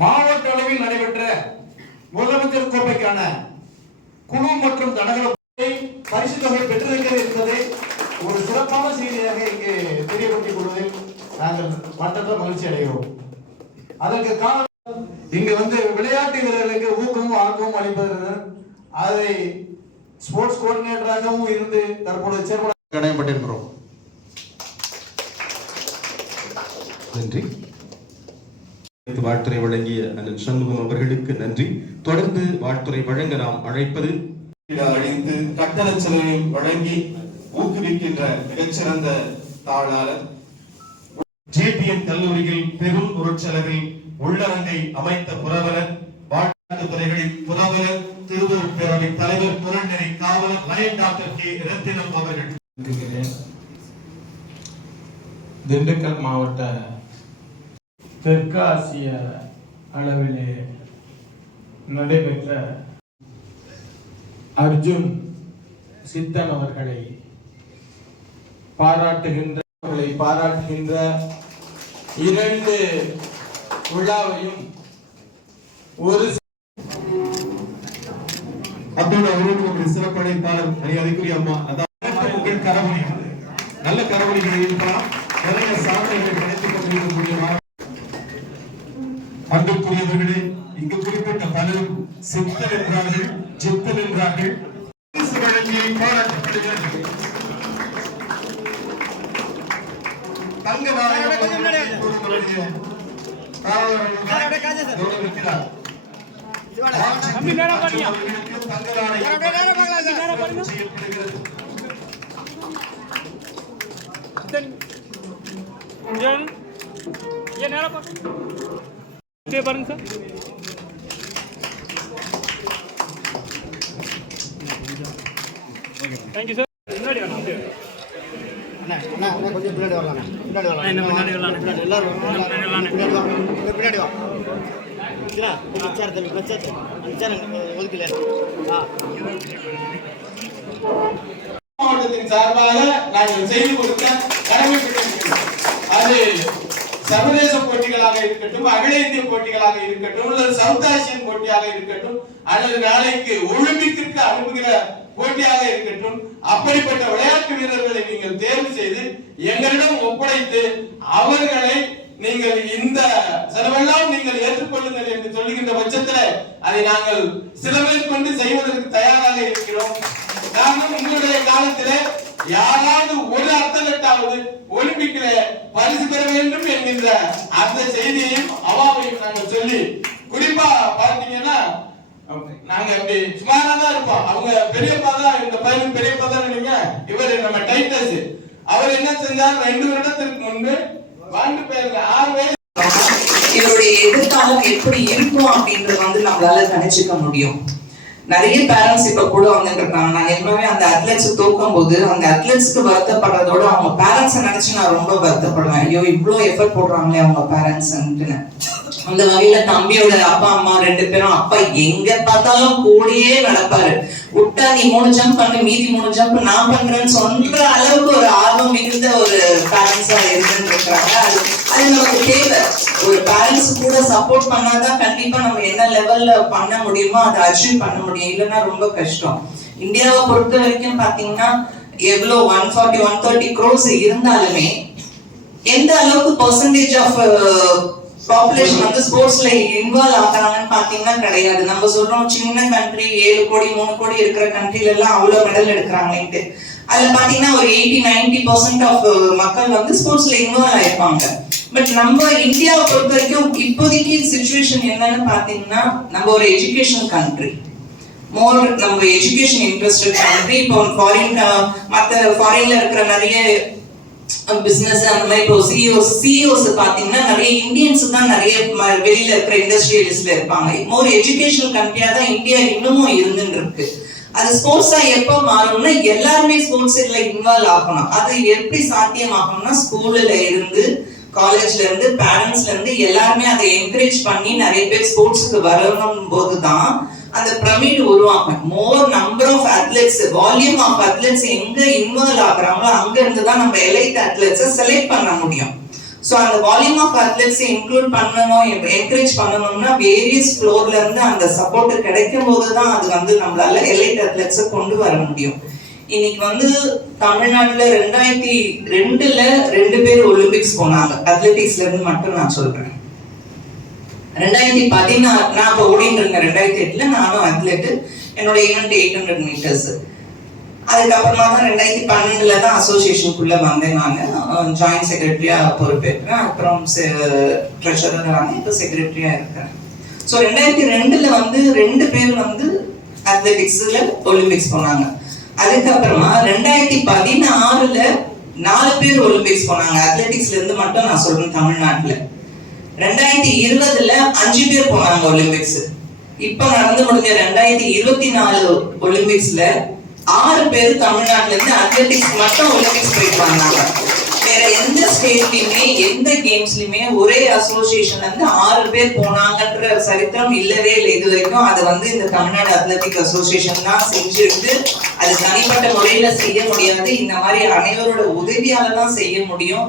மாவட்ட அளவில் நடைபெற்ற முதலமைச்சர் கோப்பைக்கான குழு மற்றும் தடகள பரிசு தொகை பெற்றிருக்கிறது என்பதை ஒரு சிறப்பான செய்தியாக இங்கே தெரியப்படுத்திக் கொள்வதில் நாங்கள் மற்றற்ற மகிழ்ச்சி அடைகிறோம். அதற்கு காரணம் இங்கு வந்து விளையாட்டு வீரர்களுக்கு ஊக்கமும் ஆக்கமும் அளிப்பது அதை ஸ்போர்ட்ஸ் கோஆர்டினேட்டராகவும் இருந்து தற்போது சேர்மன் கடமைப்பட்டிருக்கிறோம் நன்றி. வாழ்த்துறை வழங்கிய அண்ணன் சண்முகம் அவர்களுக்கு நன்றி. தொடர்ந்து வாழ்த்துறை வழங்க நாம் அழைப்பது அழைத்து கட்டண செலவை வழங்கி ஊக்குவிக்கின்ற மிகச்சிறந்த தாளாளர். ஜேபிஎன் கல்லூரியில் பெரும் பொருட்செலவில் உள்ளரங்கை அமைத்த புரவலர் வாழ்த்துத் துறைகளின் புரவலர் திருவூர் பேரவை தலைவர் புரண்டரை காவலர் லயன் டாக்டர் கே. ரத்தினம் அவர்கள். திண்டுக்கல் மாவட்ட தெற்காசிய அளவிலே நடைபெற்ற அர்ஜுன் சித்தன் அவர்களை பாராட்டுகின்ற அவர்களை பாராட்டுகின்ற இரண்டு விழாவையும் ஒரு அத்தோடு அவர்களுக்கு நம்முடைய மரியாதைக்குரிய அம்மா. அதாவது உங்கள் கரவணி நல்ல கரவணிகள் இருக்கலாம் குறிப்பிட்ட பலரும் சித்தல் என்றார்கள் சித்தல் என்றார்கள் பரிசு வழங்கி பாராட்டப்படுகிறது தங்க நாணயம் இப்போது நம்முடைய காவலர்கள் கௌரவிக்கிறார் தம்பி நேரா பாருங்க. ஏன் ஏன் நேரா பாருங்க இப்படியே பாருங்க சார் தேங்க்யூ சார் முன்னாடி வேணாம் கொஞ்சம் பின்னாடி வரலாம் பின்னாடி வரலாம். என்ன பின்னாடி வரலாம்? பின்னாடி எல்லாரும் வரலாம். பின்னாடி வரலாம். பின்னாடி வா. இங்க பின்னாடி வா. சரியா கொஞ்சம் சேர் தம்பி கொஞ்சம் சேர் அந்த சேர் ஒதுக்கல. ஆ மாவட்டத்தின் சார்பாக நாங்கள் செய்து கடமைப்பட்டிருக்கிறோம் அது சர்வதேச போட்டிகளாக இருக்கட்டும் அகில இந்திய போட்டிகளாக இருக்கட்டும் அல்லது சவுத் ஆசியன் போட்டியாக இருக்கட்டும் அல்லது நாளைக்கு ஒலிம்பிக்கிற்கு அனுப்புகிற போட்டியாக இருக்கட்டும். அப்படிப்பட்ட விளையாட்டு வீரர்களை நீங்கள் தேர்வு செய்து எங்களிடம் ஒப்படைத்து அவர்களை நீங்கள் இந்த செலவெல்லாம் நீங்கள் ஏற்றுக்கொள்ளுங்கள் என்று சொல்லுகின்ற பட்சத்தில் அதை நாங்கள் சிலவை கொண்டு செய்வதற்கு தயாராக இருக்கிறோம். நாங்கள் உங்களுடைய காலத்தில் யாராவது ஒரு அர்த்தகட்டாவது ஒலிம்பிக்ல பரிசு பெற வேண்டும் என்கின்ற அந்த செய்தியையும் அவாவையும் நாங்கள் சொல்லி குறிப்பா பார்த்தீங்கன்னா நாங்க அப்படி சுமாரா தான் இருப்போம். அவங்க பெரியப்பா தான் இந்த பையன் பெரியப்பா தான் நீங்க? இவர் நம்ம டைட்டஸ் அவர் என்ன செஞ்சார்? ரெண்டு வருடத்திற்கு முன்பு வாண்டு பேர்ல ஆறு வயசு இவருடைய எதிர்காலம் எப்படி இருக்கும் அப்படின்றது வந்து நம்மளால கணிச்சுக்க முடியும். நிறைய பேரண்ட்ஸ் இப்ப கூட வந்துட்டு இருக்காங்க நான் எப்பவுமே அந்த அத்லெட்ஸ் தூக்கும் போது அந்த அத்லெட்ஸ்க்கு வருத்தப்படுறதோட அவங்க பேரண்ட்ஸை நினைச்சு நான் ரொம்ப வருத்தப்படுவேன். ஐயோ இவ்வளவு எஃபர்ட் போடுறாங்களே அவங்க பேரண்ட்ஸ் அந்த வகையில தம்பியோட அப்பா அம்மா ரெண்டு பேரும் அப்பா எங்க பார்த்தாலும் கூடியே நடப்பாரு. விட்டா நீ மூணு ஜம்ப் பண்ணு மீதி மூணு ஜம்ப் நான் பண்றேன்னு சொல்ற அளவுக்கு ஒரு ஆர்வம் மிகுந்த ஒரு பேரண்ட்ஸா இருந்துருக்காங்க அது அது நமக்கு தேவை. ஒரு பேரண்ட்ஸ் கூட சப்போர்ட் பண்ணாதான் கண்டிப்பா நம்ம என்ன லெவல்ல பண்ண முடியுமோ அதை அச்சீவ் பண்ண முடியும். இல்லைன்னா ரொம்ப கஷ்டம். இந்தியாவை பொறுத்த வரைக்கும் பாத்தீங்கன்னா எவ்வளவு one forty one thirty crores இருந்தாலுமே எந்த அளவுக்கு பர்சன்டேஜ் ஆஃப் பாப்புலேஷன் வந்து ஸ்போர்ட்ஸ்ல இன்வால்வ் ஆகுறாங்கன்னு பாத்தீங்கன்னா கிடையாது. நம்ம சொல்றோம் சின்ன கண்ட்ரி ஏழு கோடி மூணு கோடி இருக்கிற கண்ட்ரில எல்லாம் அவ்வளவு மெடல் எடுக்கிறாங்கன்ட்டு அதுல பாத்தீங்கன்னா ஒரு எயிட்டி நைன்டி பர்சன்ட் ஆஃப் மக்கள் வந்து ஸ்போர்ட்ஸ்ல இன்வால்வ் ஆயிருப்பாங்க. பட் நம்ம இந்தியாவை பொறுத்த வரைக்கும் இப்போதைக்கு சுச்சுவேஷன் என்னன்னு பாத்தீங்கன்னா நம்ம ஒரு எஜுகேஷன் கண்ட்ரி மோர் நம்ம எஜுகேஷன் இன்ட்ரெஸ்டட் கண்ட்ரி இப்போ ஃபாரின் மற்ற ஃபாரின்ல இருக்கிற நிறைய பிசினஸ் அந்த மாதிரி இப்போ சிஇஓஸ் சிஇஓஸ் பாத்தீங்கன்னா நிறைய இந்தியன்ஸ் தான் நிறைய வெளியில இருக்கிற இண்டஸ்ட்ரியலிஸ்ட்ல இருப்பாங்க. மோர் எஜுகேஷனல் கண்ட்ரியா தான் இந்தியா இன்னமும் இருந்துன்னு இருக்கு அது ஸ்போர்ட்ஸா எப்போ மாறும்னா எல்லாருமே ஸ்போர்ட்ஸ் இதுல இன்வால்வ் ஆகணும். அது எப்படி சாத்தியம் ஆகணும்னா ஸ்கூல்ல இருந்து காலேஜ்ல இருந்து பேரண்ட்ஸ்ல இருந்து எல்லாருமே அதை என்கரேஜ் பண்ணி நிறைய பேர் ஸ்போர்ட்ஸ்க்கு வரணும் போதுதான் அந்த பிரமிடு உருவாகும். மோர் நம்ம அத்லெட்ஸ் வால்யூம் ஆஃப் அத்லெட்ஸ் எங்க இன்வால்வ் ஆகுறாங்களோ அங்க இருந்து தான் நம்ம எலைட் அத்லெட்ஸை செலக்ட் பண்ண முடியும். ஸோ அந்த வால்யூம் ஆஃப் அத்லெட்ஸை இன்க்ளூட் பண்ணணும் என்கரேஜ் பண்ணணும்னா வேரியஸ் ஃப்ளோர்ல இருந்து அந்த சப்போர்ட் கிடைக்கும் போது தான் அது வந்து நம்மளால எலைட் அத்லெட்ஸை கொண்டு வர முடியும். இன்னைக்கு வந்து தமிழ்நாட்டுல ரெண்டாயிரத்தி ரெண்டுல ரெண்டு பேர் ஒலிம்பிக்ஸ் போனாங்க. அத்லெட்டிக்ஸ்ல இருந்து மட்டும் நான் சொல்றேன். ரெண்டாயிரத்தி பதினாறு நான் இப்போ ஓடிட்டு இருந்தேன் ரெண்டாயிரத்தி எட்டுல நானும் அத்லெட் என்னோட ஈவெண்ட் எயிட் ஹண்ட்ரட் மீட்டர்ஸ் அதுக்கப்புறமா தான் ரெண்டாயிரத்தி பன்னெண்டுல தான் அசோசியேஷனுக்குள்ள வந்தேன் நான். ஜாயிண்ட் செக்ரட்டரியா பொறுப்பேற்றேன் அப்புறம் ட்ரெஷரர் ஆனேன். இப்போ செக்ரட்டரியா இருக்கிறேன். ஸோ ரெண்டாயிரத்தி ரெண்டுல வந்து ரெண்டு பேர் வந்து அத்லெட்டிக்ஸ்ல ஒலிம்பிக்ஸ் போனாங்க. அதுக்கப்புறமா ரெண்டாயிரத்தி பதினாறுல நாலு பேர் ஒலிம்பிக்ஸ் போனாங்க. அத்லெட்டிக்ஸ்ல இருந்து மட்டும் நான் சொல்றேன் தமிழ்நாட்டுல. ரெண்டாயிரத்தி இருபதுல அஞ்சு பேர் போனாங்க ஒலிம்பிக்ஸ் இப்ப நடந்து முடிஞ்ச ரெண்டாயிரத்தி இருபத்தி நாலு ஒலிம்பிக்ஸ்ல ஆறு பேர் தமிழ்நாட்டுல இருந்து அத்லெட்டிக்ஸ் மட்டும் ஒலிம்பிக்ஸ் போயிட்டு வந்தாங்க. வேற எந்த ஸ்டேட்லயுமே எந்த கேம்ஸ்லயுமே ஒரே அசோசியேஷன்ல இருந்து ஆறு பேர் போனாங்கன்ற சரித்திரம் இல்லவே இல்லை. இது வரைக்கும் அது வந்து இந்த தமிழ்நாடு அத்லெட்டிக் அசோசியேஷன் தான் செஞ்சிருக்கு. அது தனிப்பட்ட முறையில செய்ய முடியாது. இந்த மாதிரி அனைவரோட உதவியால தான் செய்ய முடியும்.